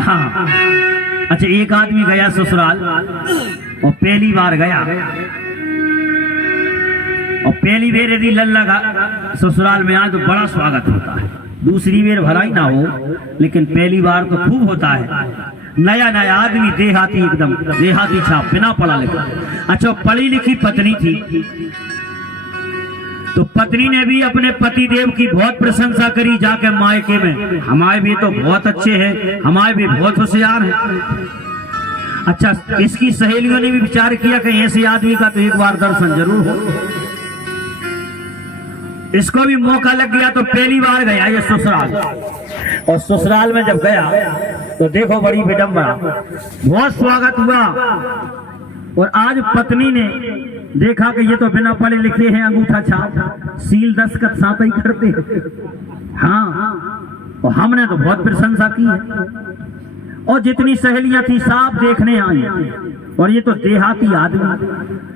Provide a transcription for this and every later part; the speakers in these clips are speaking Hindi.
हाँ। अच्छा, एक आदमी गया ससुराल और पहली बार गया, और पहली बेर यदि लल्ला का ससुराल में आए तो बड़ा स्वागत होता है। दूसरी बेर भला ही ना हो, लेकिन पहली बार तो खूब होता है। नया नया आदमी, देहाती, एकदम देहाती छाप, बिना पढ़ा लिखा। अच्छा, पढ़ी लिखी पत्नी थी, तो पत्नी ने भी अपने पति देव की बहुत प्रशंसा करी जाके मायके में। हमारे भी तो बहुत अच्छे हैं, हमारे भी बहुत होशियार हैं। अच्छा, इसकी सहेलियों ने भी विचार किया कि ऐसे आदमी का तो एक बार दर्शन जरूर हो। इसको भी मौका लग गया, तो पहली बार गया ये ससुराल। और ससुराल में जब गया तो देखो बड़ी विडंबना, बहुत स्वागत हुआ। और आज पत्नी ने देखा कि ये तो बिना पढ़े लिखे हैं, अंगूठा छाप, सील दस्तखत साथ ही करते हैं। हाँ, और हमने तो बहुत प्रशंसा की है। और जितनी सहेलियां थी सब देखने आई, और ये तो देहाती आदमी।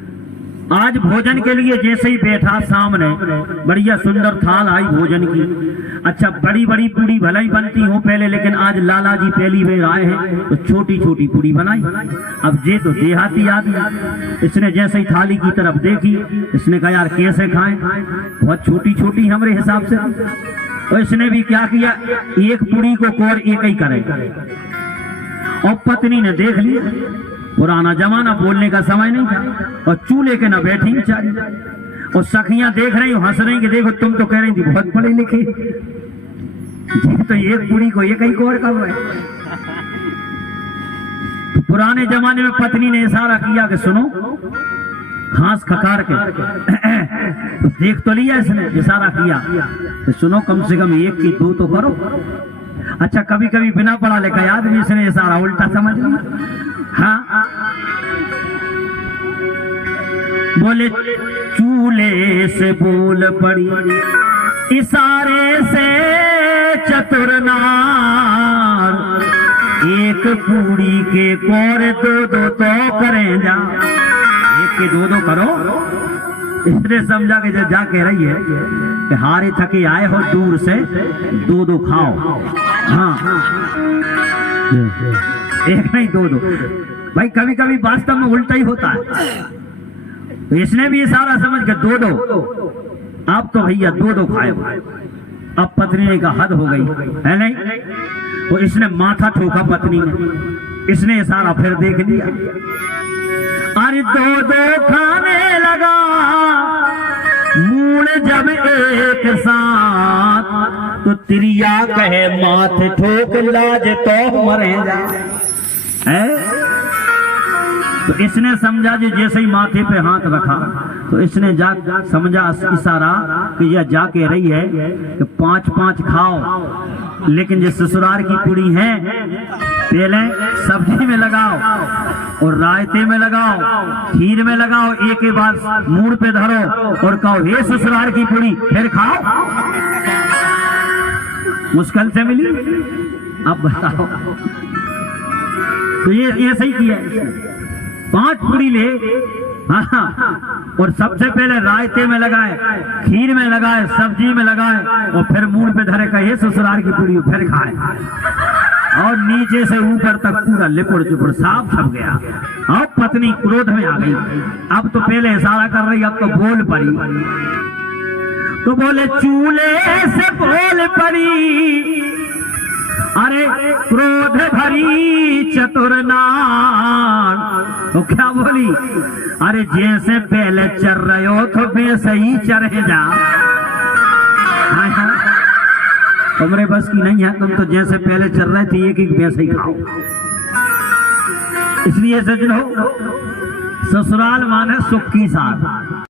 आज भोजन के लिए जैसे ही बैठा, सामने बढ़िया सुंदर थाल आई भोजन की। अच्छा, बड़ी बड़ी पूड़ी भले ही बनती हो पहले, लेकिन आज लाला जी पहली बार आए हैं तो छोटी छोटी पूड़ी बनाई। अब ये तो देहाती आदमी, इसने जैसे ही थाली की तरफ देखी, इसने कहा यार कैसे खाएं, बहुत छोटी छोटी हमारे हिसाब से। और इसने भी क्या किया, एक पूड़ी को कोर एक ही करे। और पत्नी ने देख लिया, पुराना जमाना, बोलने का समय नहीं था, और चूल्हे के न बैठी बेचारी। और सखियां देख रही, हंस रही कि देखो तुम तो कह रही थी बहुत पढ़ी लिखी, तो एक पूरी को एक ही कोर कर रहे। तो पुराने जमाने में पत्नी ने इशारा किया कि सुनो, घास खकार के तो देख तो लिया इसने, इशारा किया तो सुनो, कम से कम एक की दो तो करो। अच्छा, कभी कभी बिना पढ़ा लिखा आदमी इसने इशारा उल्टा समझ लिया। हाँ, बोले चूल्हे से बोल पड़ी, इशारे से चतुर नार, एक पूरी के कोर दो दो तो करें जा, एक के दो दो करो। इसने समझा कि जा कह रही है कि हारे थके आए हो दूर से, दो दो खाओ। हाँ, एक नहीं दो दो। भाई कभी कभी वास्तव में उल्टा ही होता है। तो इसने भी इशारा समझ के दो दो, आप तो भैया दो दो खाए। अब पत्नी ने कहा हद हो गई है, नहीं? तो इसने माथा ठोका पत्नी ने, इसने इशारा फिर देख लिया, अरे दो दो खाने लगा मूल जब एक साथ, तो तिरिया कहे माथे ठोक लाज तो मरे जा। है? तो इसने समझा जो जैसे ही माथे पे हाथ रखा, तो इसने जा समझा इशारा कि यह जा कह रही है कि 5-5 खाओ, लेकिन जो ससुराल की पूरी है पहले सब्जी में लगाओ, और रायते में लगाओ, खीर में लगाओ, एक के बाद मूड पे धरो और कहो हे ससुराल की पूरी, फिर खाओ। मुश्किल से मिली, अब बताओ। तो ये सही किया, 5 पूरी ले, हाँ, और सबसे पहले रायते में लगाए, खीर में लगाए, सब्जी में लगाए, और फिर मूड पे धरे कहे ससुराल की पूरी, फिर खाए। और नीचे से ऊपर तक पूरा लिपड़ चुपड़ साफ छप गया। अब पत्नी क्रोध में आ गई, अब तो पहले इशारा कर रही, अब तो बोल पड़ी। तो बोले चूल्हे से बोल पड़ी, अरे क्रोध भरी चतुर नार। तो क्या बोली, अरे जैसे पहले चर रहे हो तो वैसे ही चरे जा। तुम्हारे बस की नहीं है, तुम तो जैसे पहले चल रहे थे एक एक वैसे ही खाओ। इसलिए सजनो, ससुराल माने सुख की साथ।